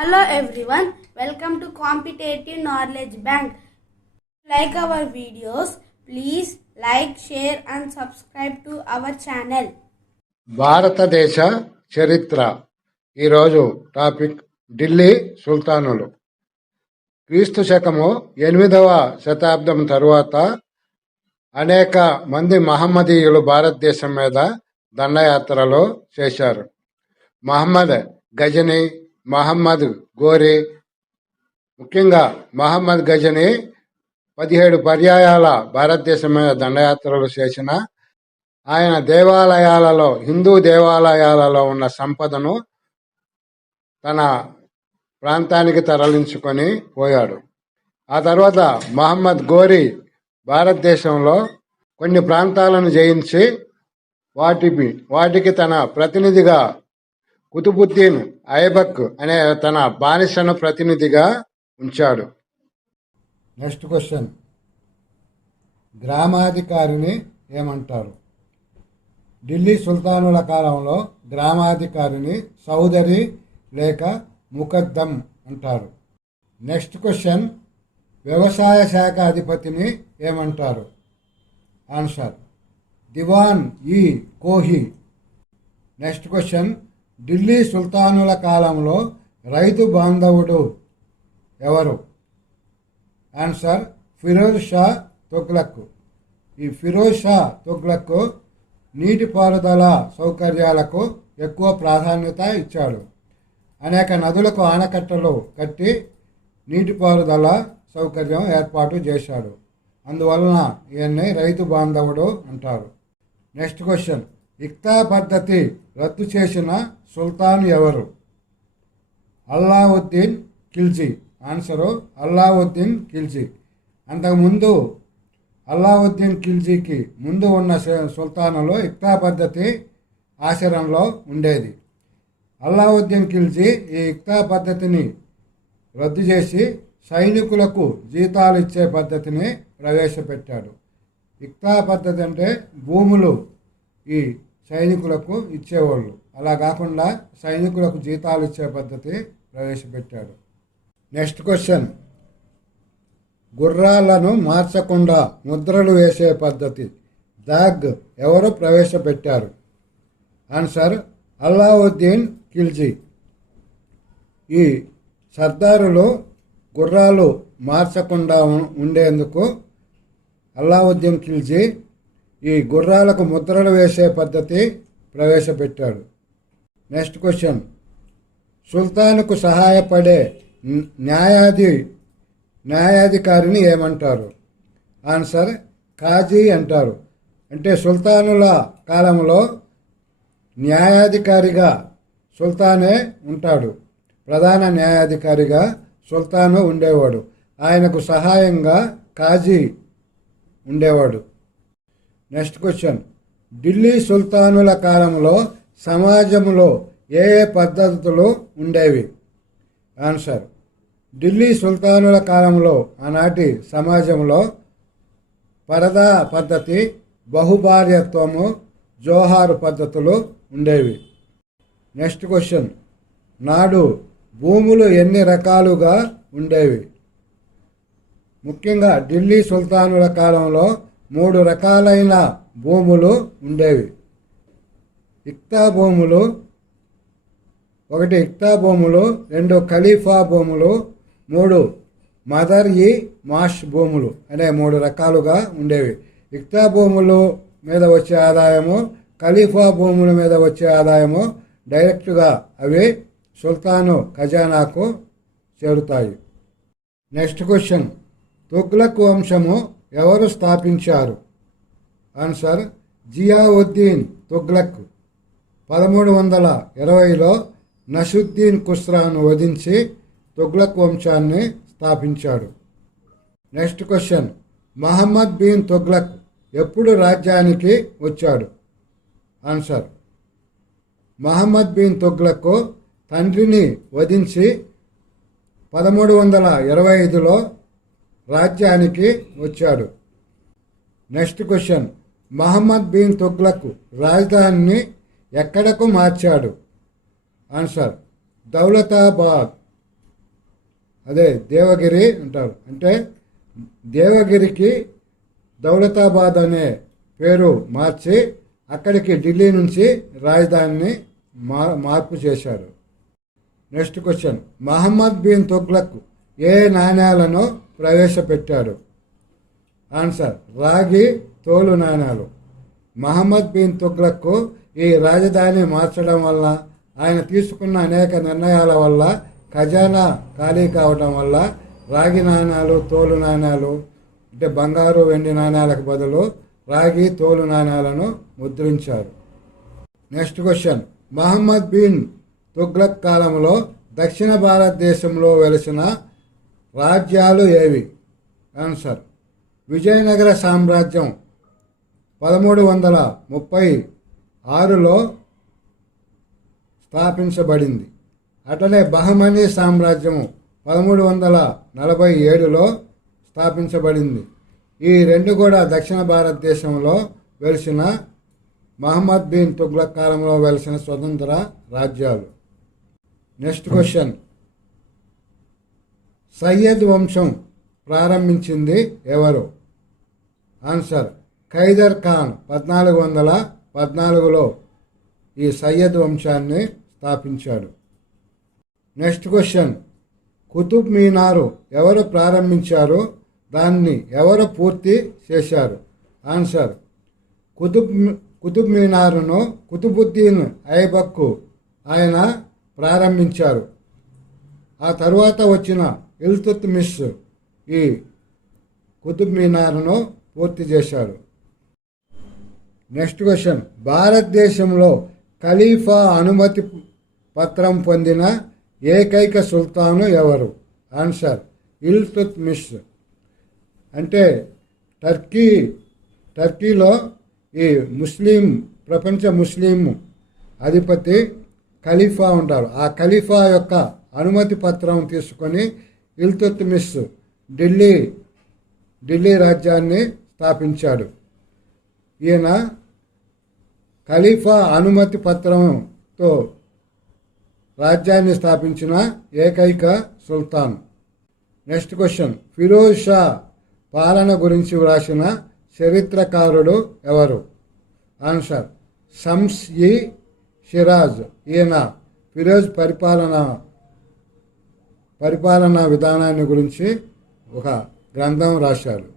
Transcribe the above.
Hello everyone, welcome to Competitive Knowledge Bank. Like our videos, please like, share and subscribe to our channel. భారతదేశ చరిత్ర ఈరోజు topic Delhi సుల్తానులు. క్రీస్తు శకము 8వ శతాబ్దం తరువాత అనేక మంది మహమ్మదీయులు భారతదేశం మీద దండయాత్రలు చేశారు. మహమ్మద్ గజనీ, మహమ్మద్ గోరి, ముఖ్యంగా మహమ్మద్ గజనీ 17 పర్యాయాల భారతదేశం మీద దండయాత్రలు చేసిన ఆయన దేవాలయాలలో, హిందూ దేవాలయాలలో ఉన్న సంపదను తన ప్రాంతానికి తరలించుకొని పోయాడు. ఆ తర్వాత మహమ్మద్ గోరి భారతదేశంలో కొన్ని ప్రాంతాలను జయించి వాటికి తన ప్రతినిధిగా కుతుబుద్దీన్ ఐబక్ అనే తన బానిసను ప్రతినిధిగా ఉంచాడు. నెక్స్ట్ క్వశ్చన్, గ్రామాధికారిని ఏమంటారు? ఢిల్లీ సుల్తానుల కాలంలో గ్రామాధికారిని సౌదరి లేక ముకద్దం అంటారు. నెక్స్ట్ క్వశ్చన్, వ్యవసాయ శాఖ అధిపతిని ఏమంటారు? ఆన్సర్ దివాన్ ఈ కోహి. నెక్స్ట్ క్వశ్చన్, ఢిల్లీ సుల్తానుల కాలంలో రైతు బాంధవుడు ఎవరు? ఆన్సర్ ఫిరోజ్ షా తుగ్లక్. ఈ ఫిరోజ్ షా తుగ్లక్ నీటిపారుదల సౌకర్యాలకు ఎక్కువ ప్రాధాన్యత ఇచ్చాడు. అనేక నదులకు ఆనకట్టలు కట్టి నీటిపారుదల సౌకర్యం ఏర్పాటు చేశాడు. అందువలన ఈయన్ని రైతు బాంధవుడు అంటారు. నెక్స్ట్ క్వశ్చన్, ఇక్తా పద్ధతి రద్దు చేసిన సుల్తాన్ ఎవరు? అల్లావుద్దీన్ ఖిల్జీ. ఆన్సరు అల్లావుద్దీన్ ఖిల్జీ. అంతకుముందు అల్లావుద్దీన్ ఖిల్జీకి ముందు ఉన్న సుల్తానులు ఇక్తా పద్ధతి ఆచరణలో ఉండేది. అల్లావుద్దీన్ ఖిల్జీ ఈ ఇక్తా పద్ధతిని రద్దు చేసి సైనికులకు జీతాలు ఇచ్చే పద్ధతిని ప్రవేశపెట్టాడు. ఇక్తా పద్ధతి అంటే భూములు ఈ సైనికులకు ఇచ్చేవాళ్ళు, అలా కాకుండా సైనికులకు జీతాలు ఇచ్చే పద్ధతి ప్రవేశపెట్టాడు. నెక్స్ట్ క్వశ్చన్, గుర్రాలను మార్చకుండా ముద్రలు వేసే పద్ధతి దాగ్ ఎవరు ప్రవేశపెట్టారు? ఆన్సర్ అల్లావుద్దీన్ ఖిల్జీ. ఈ సర్దారులు గుర్రాలు మార్చకుండా ఉండేందుకు అల్లావుద్దీన్ ఖిల్జీ ఈ గుర్రాలకు ముద్రలు వేసే పద్ధతి ప్రవేశపెట్టాడు. నెక్స్ట్ క్వశ్చన్, సుల్తాన్కు సహాయపడే న్యాయాధికారిని ఏమంటారు? ఆన్సర్ ఖాజీ అంటారు. అంటే సుల్తానుల కాలంలో న్యాయాధికారిగా సుల్తానే ఉంటాడు. ప్రధాన న్యాయాధికారిగా సుల్తాను ఉండేవాడు. ఆయనకు సహాయంగా ఖాజీ ఉండేవాడు. నెక్స్ట్ క్వశ్చన్, ఢిల్లీ సుల్తానుల కాలంలో సమాజంలో ఏ ఏ పద్ధతులు ఉండేవి? ఆన్సర్ ఢిల్లీ సుల్తానుల కాలంలో ఆనాటి సమాజంలో పరదా పద్ధతి, బహుభార్యత్వము, జోహారు పద్ధతులు ఉండేవి. నెక్స్ట్ క్వశ్చన్, నాడు భూములు ఎన్ని రకాలుగా ఉండేవి? ముఖ్యంగా ఢిల్లీ సుల్తానుల కాలంలో 3 రకాలైన భూములు ఉండేవి. ఇక్తా భూములు, 1 ఇక్తా భూములు, 2 ఖలీఫా భూములు, 3 మదర్ ఈ మాష్ భూములు అనే 3 రకాలుగా ఉండేవి. ఇక్తా భూములు మీద వచ్చే ఆదాయము, ఖలీఫా భూముల మీద వచ్చే ఆదాయము డైరెక్ట్గా అవి సుల్తాను ఖజానాకు చేరుతాయి. నెక్స్ట్ క్వశ్చన్, తుగ్లక్ వంశము ఎవరు స్థాపించారు? ఆన్సర్ జియావుద్దీన్ తుగ్లక్ 1320లో నసుద్దీన్ ఖుస్రాను వధించి తుగ్లక్ వంశాన్ని స్థాపించాడు. నెక్స్ట్ క్వశ్చన్, మహమ్మద్ బిన్ తుగ్లక్ ఎప్పుడు రాజ్యానికి వచ్చాడు? ఆన్సర్ మహమ్మద్ బిన్ తుగ్లక్ తండ్రిని వధించి 1325లో రాజ్యానికి వచ్చాడు. నెక్స్ట్ క్వశ్చన్, మహమ్మద్ బిన్ తుగ్లక్ రాజధానిని ఎక్కడకు మార్చాడు? ఆన్సర్ దౌలతాబాద్. అదే దేవగిరి అంటారు. అంటే దేవగిరికి దౌలతాబాద్ అనే పేరు మార్చి అక్కడికి ఢిల్లీ నుంచి రాజధానిని మార్పు చేశారు. నెక్స్ట్ క్వశ్చన్, మహమ్మద్ బిన్ తుగ్లక్ ఏ నాణ్యాలను ప్రవేశపెట్టారు? ఆన్సర్, రాగి తోలు నాణ్యాలు. మహమ్మద్ బిన్ తుగ్లక్ ఈ రాజధాని మార్చడం వల్ల, ఆయన తీసుకున్న అనేక నిర్ణయాల వల్ల ఖజానా ఖాళీ కావడం వల్ల రాగి నాణ్యాలు, తోలు నాణ్యాలు, అంటే బంగారు వెండి నాణ్యాలకు బదులు రాగి తోలు నాణ్యాలను ముద్రించారు. నెక్స్ట్ క్వశ్చన్, మహమ్మద్ బిన్ తుగ్లక్ కాలంలో దక్షిణ భారతదేశంలో వెలిసిన రాజ్యాలు ఏవి? ఆన్సర్, విజయనగర సామ్రాజ్యం 1336లో స్థాపించబడింది. అట్లనే బహమనీ సామ్రాజ్యము 1347లో స్థాపించబడింది. ఈ రెండు కూడా దక్షిణ భారతదేశంలో వెలిసిన మహమ్మద్ బిన్ తుగ్లక్ కాలంలో వెలిసిన స్వతంత్ర రాజ్యాలు. నెక్స్ట్ క్వశ్చన్, సయ్యద్ వంశం ప్రారంభించింది ఎవరు? ఆన్సర్, ఖైదర్ ఖాన్ 1414లో ఈ సయ్యద్ వంశాన్ని స్థాపించాడు. నెక్స్ట్ క్వశ్చన్, కుతుబ్ మీనారు ఎవరు ప్రారంభించారు? దాన్ని ఎవరు పూర్తి చేశారు? ఆన్సర్, కుతుబ్ మీనారును కుతుబుద్దీన్ ఐబక్ ఆయన ప్రారంభించారు. ఆ తరువాత వచ్చిన ఇల్తుత్మిష్ ఈ కుతుబ్ మీనారును పూర్తి చేశారు. నెక్స్ట్ క్వశ్చన్, భారతదేశంలో ఖలీఫా అనుమతి పత్రం పొందిన ఏకైక సుల్తాను ఎవరు? ఆన్సర్, ఇల్తుత్మిష్. అంటే టర్కీలో ఈ ప్రపంచ ముస్లిం అధిపతి ఖలీఫా ఉంటారు. ఆ ఖలీఫా యొక్క అనుమతి పత్రం తీసుకొని ఇల్తుత్మిష్ ఢిల్లీ రాజ్యాన్ని స్థాపించాడు. ఈయన ఖలీఫా అనుమతి పత్రంతో రాజ్యాన్ని స్థాపించిన ఏకైక సుల్తాన్. నెక్స్ట్ క్వశ్చన్, ఫిరోజ్ షా పాలన గురించి వ్రాసిన చరిత్రకారుడు ఎవరు? ఆన్సర్, షమ్స్ ఇ షిరాజ్. ఈయన ఫిరోజ్ పరిపాలనా విధానాన్ని గురించి ఒక గ్రంథం రాశారు.